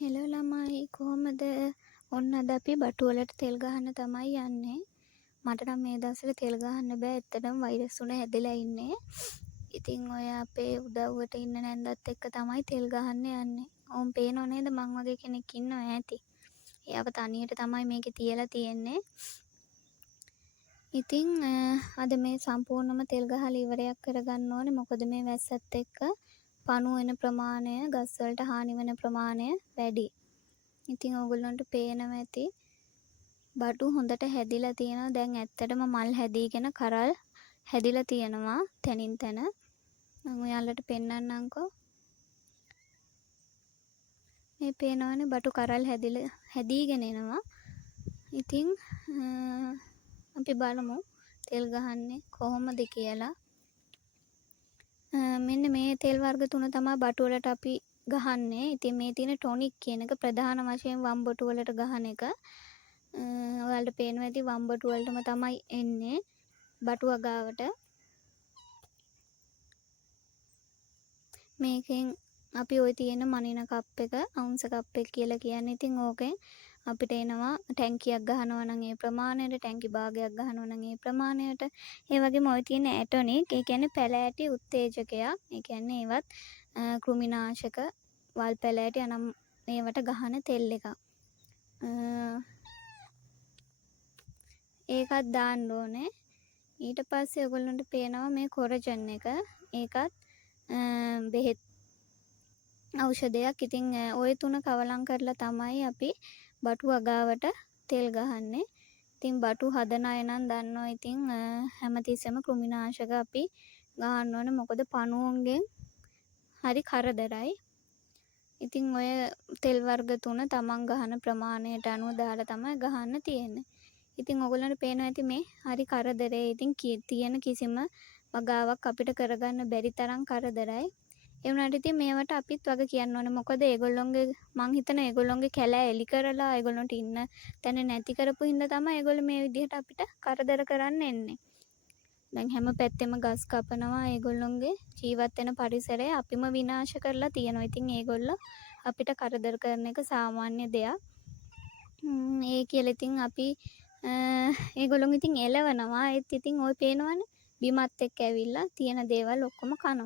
Hello ළමයි කොහොමද? ඔන්න අද අපි බටු වලට තෙල් ගහන්න තමයි යන්නේ. මට නම් මේ දවස්වල තෙල් ගහන්න බෑ. ඇත්තටම වෛරස් උණ හැදලා ඉන්නේ. ඉතින් ඔය අපේ උදව්වට ඉන්න නැන්දත් එක්ක තමයි තෙල් ගහන්න යන්නේ. ඕම් පේනව නේද මං වගේ කෙනෙක් ඉන්නවා ඈති. එයාව තනියට තමයි මේකේ තියලා තියෙන්නේ. ඉතින් අද මේ සම්පූර්ණම තෙල් ගහලා ඉවරයක් කරගන්න ඕනේ. මොකද මේ වැස්සත් එක්ක පණුව වෙන ප්‍රමාණය, ගස් වලට හානි වෙන ප්‍රමාණය වැඩි. ඉතින් ඕගොල්ලන්ට පේනවා ඇති බටු හොඳට හැදිලා තියෙනවා. දැන් ඇත්තටම මල් හැදීගෙන කරල් හැදිලා තියෙනවා තනින් තන. මම ඔයාලට පෙන්නන්නම්කෝ. මේ පේනවනේ බටු කරල් හැදීගෙන එනවා. ඉතින් අපි බලමු තෙල් ගහන්නේ කොහොමද කියලා. මෙන්න මේ තෙල් වර්ග තුන තමයි බටු වලට අපි ගහන්නේ. ඉතින් මේ තියෙන ටොනික් කියන එක ප්‍රධාන වශයෙන් වම් බටු වලට ගහන එක. ඔයාලට පේනවා ඇති වම් බටු වලටම තමයි එන්නේ බටු වගාවට. මේකෙන් අපි ওই තියෙන මනින කප් එක අවුන්ස් කප් එක කියලා කියන්නේ. ඉතින් ඕකෙන් අපිට එනවා ටැංකියක් ගහනවා නම් ඒ ප්‍රමාණයට, ටැංකි භාගයක් ගහනවා නම් ඒ ප්‍රමාණයට. ඒ වගේම ওই තියෙන ඇටොනික්, ඒ කියන්නේ පැලෑටි උත්තේජකයක්. ඒ කියන්නේ ඒවත් කෘමිනාශක වල් පැලෑටි අනම් මේවට ගහන තෙල් එකක්. ඒකත් දාන්න ඕනේ. ඊට පස්සේ ඔයගොල්ලන්ට පේනවා මේ කොරජන් එක. ඒකත් බෙහෙත් ඖෂධයක්. ඉතින් ওই තුන කවලම් කරලා තමයි අපි බටු වගාවට තෙල් ගහන්නේ. ඉතින් බටු හදන අය නම් දන්නවා ඉතින් හැමතිස්සෙම කෘමිනාශක අපි ගහන්න ඕනේ. මොකද පණුවන්ගෙන් හරි කරදරයි. ඉතින් ඔය තෙල් වර්ග තුන තමන් ගහන ප්‍රමාණයට අනුව දාලා තමයි ගහන්න තියෙන්නේ. ඉතින් ඔයගොල්ලන්ට පේනවා ඇති මේ හරි කරදරේ. ඉතින් තියෙන කිසිම වගාවක් අපිට කරගන්න බැරි තරම් කරදරයි. ඒ වුණාට ඉතින් මේවට අපිත් වග කියන්න ඕනේ. මොකද ඒගොල්ලොන්ගේ මං හිතන ඒගොල්ලොන්ගේ කැලෑ එලි කරලා ඒගොල්ලොන්ට ඉන්න තැන නැති කරපු හින්දා තමයි ඒගොල්ලෝ මේ විදිහට අපිට කරදර කරන්න එන්නේ. දැන් හැම පැත්තෙම ගස් කපනවා. ඒගොල්ලොන්ගේ ජීවත් වෙන පරිසරය අපිම විනාශ කරලා තියෙනවා. ඉතින් ඒගොල්ලෝ අපිට කරදර කරන එක සාමාන්‍ය දෙයක්. ඒ කියලා ඉතින් අපි ඒගොල්ලොන් ඉතින් එලවනවා. ඒත් ඉතින් ওই පේනවනේ බිමත් එක්ක ඇවිල්ලා තියෙන දේවල් ඔක්කොම කනවා.